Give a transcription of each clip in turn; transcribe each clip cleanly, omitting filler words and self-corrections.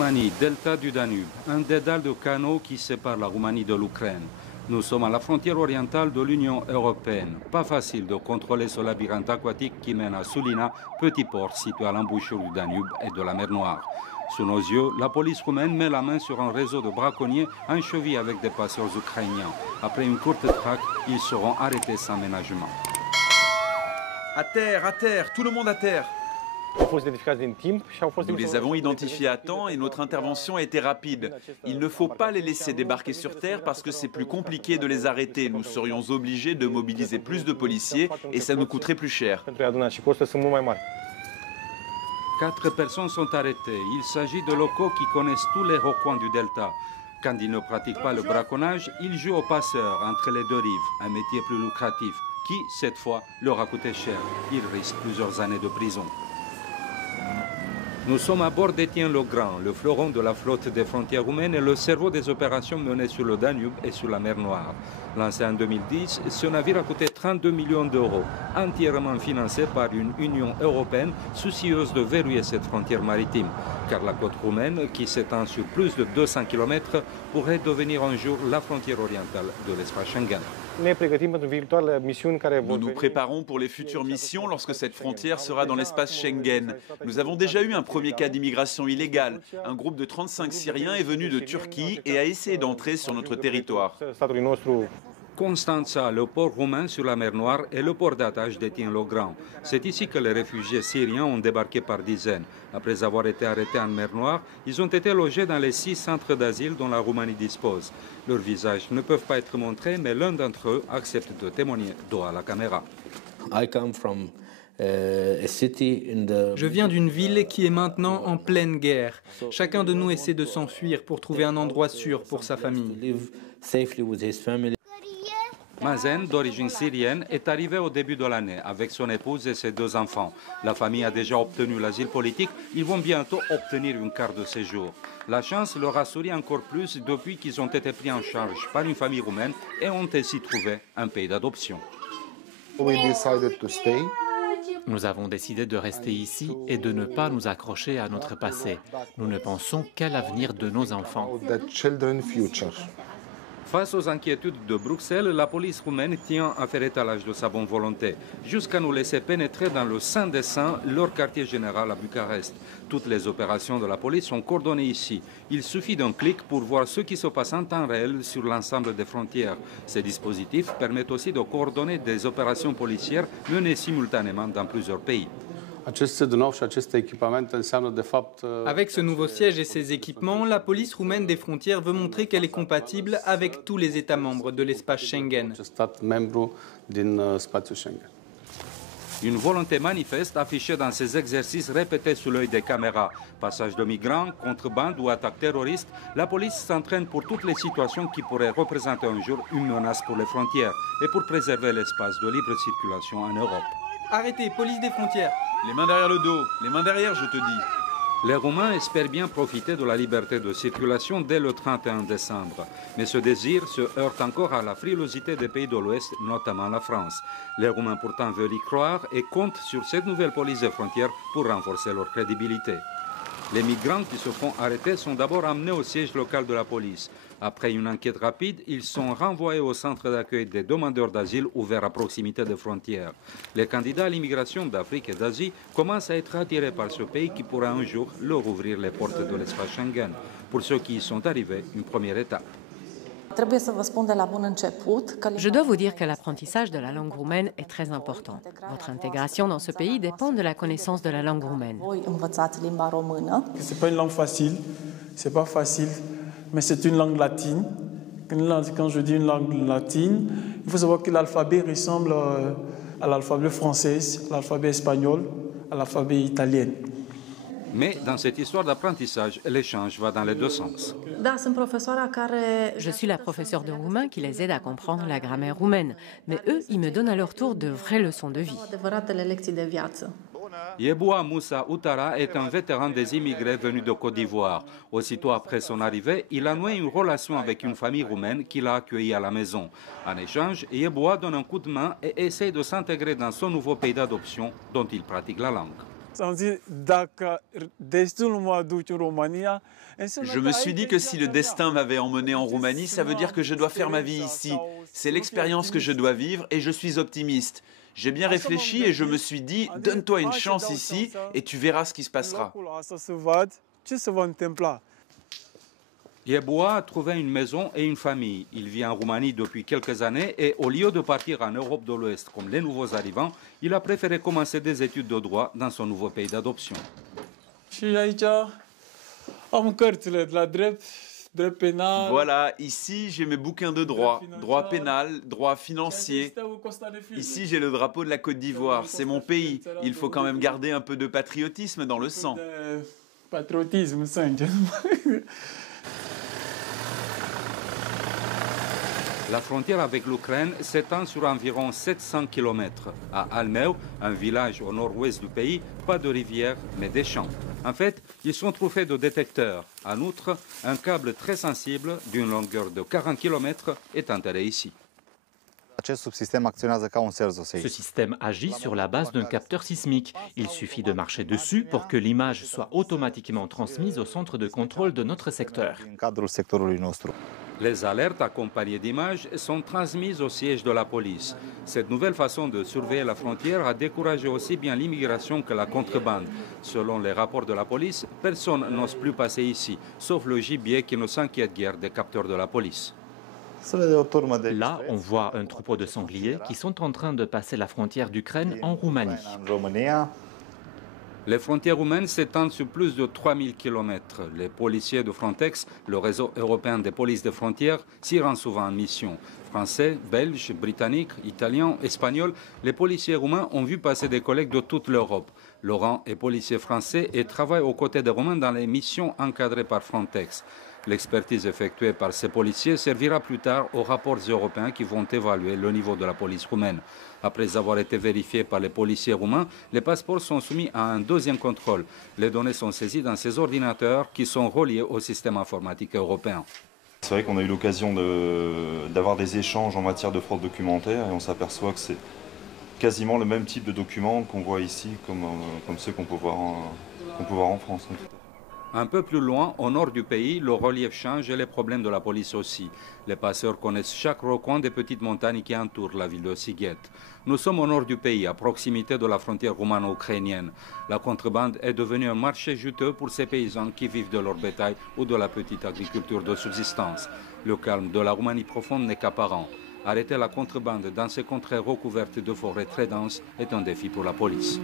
Roumanie, delta du Danube, un dédale de canaux qui sépare la Roumanie de l'Ukraine. Nous sommes à la frontière orientale de l'Union européenne. Pas facile de contrôler ce labyrinthe aquatique qui mène à Sulina, petit port situé à l'embouchure du Danube et de la mer Noire. Sous nos yeux, la police roumaine met la main sur un réseau de braconniers enchevillés avec des passeurs ukrainiens. Après une courte traque, ils seront arrêtés sans ménagement. À terre, tout le monde à terre. Nous les avons identifiés à temps et notre intervention a été rapide. Il ne faut pas les laisser débarquer sur terre parce que c'est plus compliqué de les arrêter. Nous serions obligés de mobiliser plus de policiers et ça nous coûterait plus cher. 4 personnes sont arrêtées. Il s'agit de locaux qui connaissent tous les recoins du delta. Quand ils ne pratiquent pas le braconnage, ils jouent au passeur entre les deux rives, un métier plus lucratif qui, cette fois, leur a coûté cher. Ils risquent plusieurs années de prison. Nous sommes à bord d'Étienne le Grand, le fleuron de la flotte des frontières roumaines et le cerveau des opérations menées sur le Danube et sur la mer Noire. Lancé en 2010, ce navire a coûté 32 millions d'euros, entièrement financé par une Union européenne soucieuse de verrouiller cette frontière maritime. Car la côte roumaine, qui s'étend sur plus de 200 km, pourrait devenir un jour la frontière orientale de l'espace Schengen. Nous nous préparons pour les futures missions lorsque cette frontière sera dans l'espace Schengen. Nous avons déjà eu un premier cas d'immigration illégale. Un groupe de 35 Syriens est venu de Turquie et a essayé d'entrer sur notre territoire. Constanța, le port roumain sur la mer Noire, est le port d'attache d'Étienne le Grand. C'est ici que les réfugiés syriens ont débarqué par dizaines. Après avoir été arrêtés en mer Noire, ils ont été logés dans les 6 centres d'asile dont la Roumanie dispose. Leurs visages ne peuvent pas être montrés, mais l'un d'entre eux accepte de témoigner dos à la caméra. Je viens d'une ville qui est maintenant en pleine guerre. Chacun de nous essaie de s'enfuir pour trouver un endroit sûr pour sa famille. Mazen, d'origine syrienne, est arrivé au début de l'année avec son épouse et ses 2 enfants. La famille a déjà obtenu l'asile politique. Ils vont bientôt obtenir une carte de séjour. La chance leur a souri encore plus depuis qu'ils ont été pris en charge par une famille roumaine et ont ainsi trouvé un pays d'adoption. Nous avons décidé de rester ici et de ne pas nous accrocher à notre passé. Nous ne pensons qu'à l'avenir de nos enfants. Face aux inquiétudes de Bruxelles, la police roumaine tient à faire étalage de sa bonne volonté, jusqu'à nous laisser pénétrer dans le sein des saints, leur quartier général à Bucarest. Toutes les opérations de la police sont coordonnées ici. Il suffit d'un clic pour voir ce qui se passe en temps réel sur l'ensemble des frontières. Ces dispositifs permettent aussi de coordonner des opérations policières menées simultanément dans plusieurs pays. Avec ce nouveau siège et ces équipements, la police roumaine des frontières veut montrer qu'elle est compatible avec tous les États membres de l'espace Schengen. Une volonté manifeste affichée dans ces exercices répétés sous l'œil des caméras. Passage de migrants, contrebande ou attaques terroristes, la police s'entraîne pour toutes les situations qui pourraient représenter un jour une menace pour les frontières et pour préserver l'espace de libre circulation en Europe. Arrêtez, police des frontières! Les mains derrière le dos, les mains derrière, je te dis. Les Roumains espèrent bien profiter de la liberté de circulation dès le 31 décembre. Mais ce désir se heurte encore à la frilosité des pays de l'Ouest, notamment la France. Les Roumains pourtant veulent y croire et comptent sur cette nouvelle police des frontières pour renforcer leur crédibilité. Les migrants qui se font arrêter sont d'abord amenés au siège local de la police. Après une enquête rapide, ils sont renvoyés au centre d'accueil des demandeurs d'asile ouvert à proximité des frontières. Les candidats à l'immigration d'Afrique et d'Asie commencent à être attirés par ce pays qui pourra un jour leur ouvrir les portes de l'espace Schengen. Pour ceux qui y sont arrivés, une première étape. Je dois vous dire que l'apprentissage de la langue roumaine est très important. Votre intégration dans ce pays dépend de la connaissance de la langue roumaine. C'est pas une langue facile, c'est pas facile, mais c'est une langue latine. Quand je dis une langue latine, il faut savoir que l'alphabet ressemble à l'alphabet français, à l'alphabet espagnol, à l'alphabet italien. Mais dans cette histoire d'apprentissage, l'échange va dans les 2 sens. Je suis la professeure de roumain qui les aide à comprendre la grammaire roumaine. Mais eux, ils me donnent à leur tour de vraies leçons de vie. Yeboua Moussa Outara est un vétéran des immigrés venus de Côte d'Ivoire. Aussitôt après son arrivée, il a noué une relation avec une famille roumaine qui l'a accueilli à la maison. En échange, Yeboua donne un coup de main et essaie de s'intégrer dans son nouveau pays d'adoption dont il pratique la langue. Je me suis dit que si le destin m'avait emmené en Roumanie, ça veut dire que je dois faire ma vie ici. C'est l'expérience que je dois vivre et je suis optimiste. J'ai bien réfléchi et je me suis dit, donne-toi une chance ici et tu verras ce qui se passera. Yeboah a trouvé une maison et une famille. Il vit en Roumanie depuis quelques années et au lieu de partir en Europe de l'Ouest comme les nouveaux arrivants, il a préféré commencer des études de droit dans son nouveau pays d'adoption. Voilà, ici j'ai mes bouquins de droit, droit pénal, droit financier. Ici j'ai le drapeau de la Côte d'Ivoire, c'est mon pays. Il faut quand même garder un peu de patriotisme dans le sang. La frontière avec l'Ukraine s'étend sur environ 700 km. À Almeu, un village au nord-ouest du pays, pas de rivière, mais des champs. En fait, ils sont truffés de détecteurs. En outre, un câble très sensible, d'une longueur de 40 km, est enterré ici. Ce système agit sur la base d'un capteur sismique. Il suffit de marcher dessus pour que l'image soit automatiquement transmise au centre de contrôle de notre secteur. Les alertes accompagnées d'images sont transmises au siège de la police. Cette nouvelle façon de surveiller la frontière a découragé aussi bien l'immigration que la contrebande. Selon les rapports de la police, personne n'ose plus passer ici, sauf le gibier qui ne s'inquiète guère des capteurs de la police. Là, on voit un troupeau de sangliers qui sont en train de passer la frontière d'Ukraine en Roumanie. Les frontières roumaines s'étendent sur plus de 3000 km. Les policiers de Frontex, le réseau européen des polices de frontières, s'y rendent souvent en mission. Français, Belges, Britanniques, Italiens, Espagnols, les policiers roumains ont vu passer des collègues de toute l'Europe. Laurent est policier français et travaille aux côtés des Roumains dans les missions encadrées par Frontex. L'expertise effectuée par ces policiers servira plus tard aux rapports européens qui vont évaluer le niveau de la police roumaine. Après avoir été vérifiés par les policiers roumains, les passeports sont soumis à un deuxième contrôle. Les données sont saisies dans ces ordinateurs qui sont reliés au système informatique européen. C'est vrai qu'on a eu l'occasion d'avoir des échanges en matière de fraude documentaire et on s'aperçoit que c'est quasiment le même type de documents qu'on voit ici comme ceux qu'on peut voir en France. Un peu plus loin, au nord du pays, le relief change et les problèmes de la police aussi. Les passeurs connaissent chaque recoin des petites montagnes qui entourent la ville de Sighet. Nous sommes au nord du pays, à proximité de la frontière roumano-ukrainienne. La contrebande est devenue un marché juteux pour ces paysans qui vivent de leur bétail ou de la petite agriculture de subsistance. Le calme de la Roumanie profonde n'est qu'apparent. Arrêter la contrebande dans ces contrées recouvertes de forêts très denses est un défi pour la police.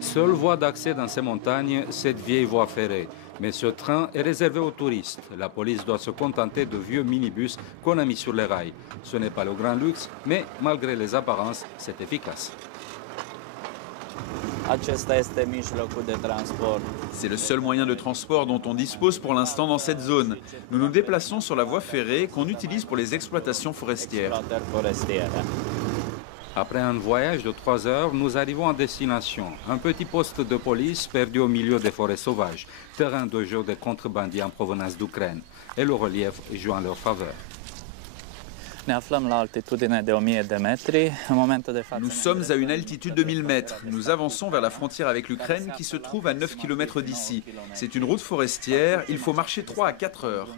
Seule voie d'accès dans ces montagnes, cette vieille voie ferrée. Mais ce train est réservé aux touristes. La police doit se contenter de vieux minibus qu'on a mis sur les rails. Ce n'est pas le grand luxe, mais malgré les apparences, c'est efficace. C'est le seul moyen de transport dont on dispose pour l'instant dans cette zone. Nous nous déplaçons sur la voie ferrée qu'on utilise pour les exploitations forestières. Après un voyage de 3 heures, nous arrivons à destination. Un petit poste de police perdu au milieu des forêts sauvages, terrain de jeu des contrebandiers en provenance d'Ukraine. Et le relief joue en leur faveur. Nous sommes à une altitude de 1000 mètres. Nous avançons vers la frontière avec l'Ukraine qui se trouve à 9 km d'ici. C'est une route forestière, il faut marcher 3 à 4 heures.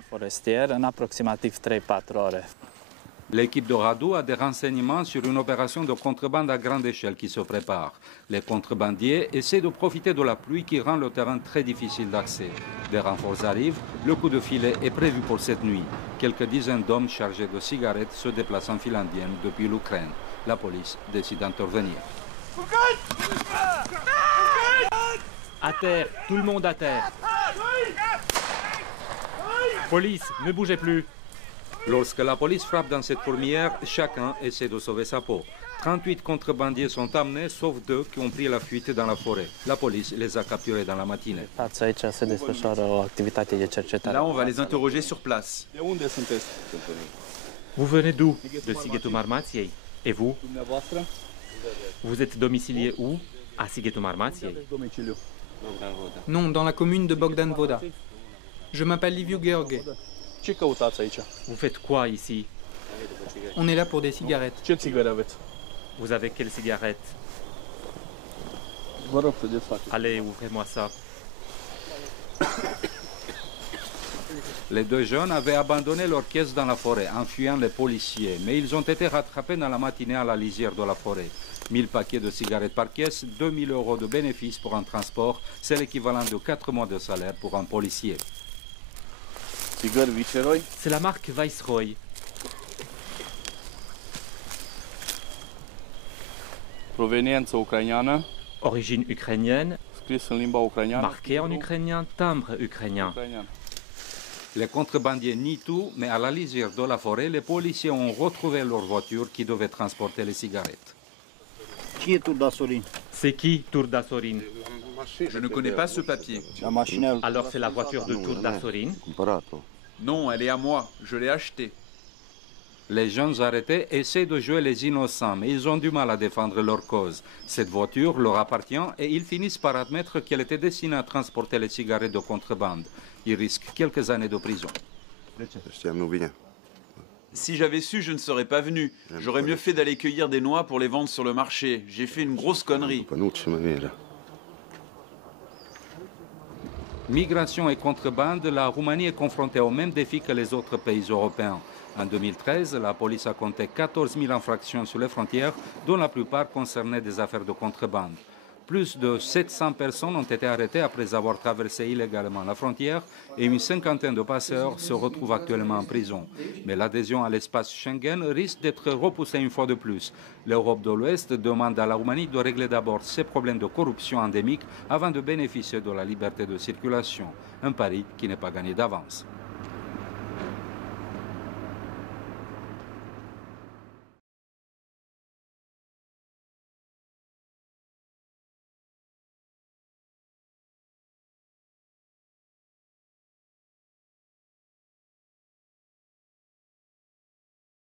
L'équipe de Radu a des renseignements sur une opération de contrebande à grande échelle qui se prépare. Les contrebandiers essaient de profiter de la pluie qui rend le terrain très difficile d'accès. Des renforts arrivent, le coup de filet est prévu pour cette nuit. Quelques dizaines d'hommes chargés de cigarettes se déplacent en file indienne depuis l'Ukraine. La police décide d'intervenir. À terre, tout le monde à terre. Police, ne bougez plus. Lorsque la police frappe dans cette fourmilière, chacun essaie de sauver sa peau. 38 contrebandiers sont amenés, sauf 2 qui ont pris la fuite dans la forêt. La police les a capturés dans la matinée. Là, on va les interroger sur place. Vous venez d'où? De Sighetul Marmației. Et vous? Vous êtes domicilié où? À Sighetul Marmației. Non, dans la commune de Bogdan Voda. Je m'appelle Liviu Gheorghe. Vous faites quoi ici? On est là pour des cigarettes. Vous avez quelle cigarette? Allez, ouvrez-moi ça. Les deux jeunes avaient abandonné leur caisse dans la forêt en fuyant les policiers, mais ils ont été rattrapés dans la matinée à la lisière de la forêt. 1000 paquets de cigarettes par caisse, 2000 € de bénéfices pour un transport, c'est l'équivalent de 4 mois de salaire pour un policier. C'est la marque Viceroy. Origine ukrainienne, marqué en ukrainien, timbre ukrainien. Les contrebandiers nient tout, mais à la lisière de la forêt, les policiers ont retrouvé leur voiture qui devait transporter les cigarettes. C'est qui Turdasorin? Je ne connais pas ce papier. Alors c'est la voiture de Turdasorin? Non, elle est à moi. Je l'ai achetée. Les jeunes arrêtés essaient de jouer les innocents, mais ils ont du mal à défendre leur cause. Cette voiture leur appartient et ils finissent par admettre qu'elle était destinée à transporter les cigarettes de contrebande. Ils risquent quelques années de prison. Si j'avais su, je ne serais pas venu. J'aurais mieux fait d'aller cueillir des noix pour les vendre sur le marché. J'ai fait une grosse connerie. Migration et contrebande, la Roumanie est confrontée au même défi que les autres pays européens. En 2013, la police a compté 14 000 infractions sur les frontières, dont la plupart concernaient des affaires de contrebande. Plus de 700 personnes ont été arrêtées après avoir traversé illégalement la frontière et une cinquantaine de passeurs se retrouvent actuellement en prison. Mais l'adhésion à l'espace Schengen risque d'être repoussée une fois de plus. L'Europe de l'Ouest demande à la Roumanie de régler d'abord ses problèmes de corruption endémique avant de bénéficier de la liberté de circulation. Un pari qui n'est pas gagné d'avance.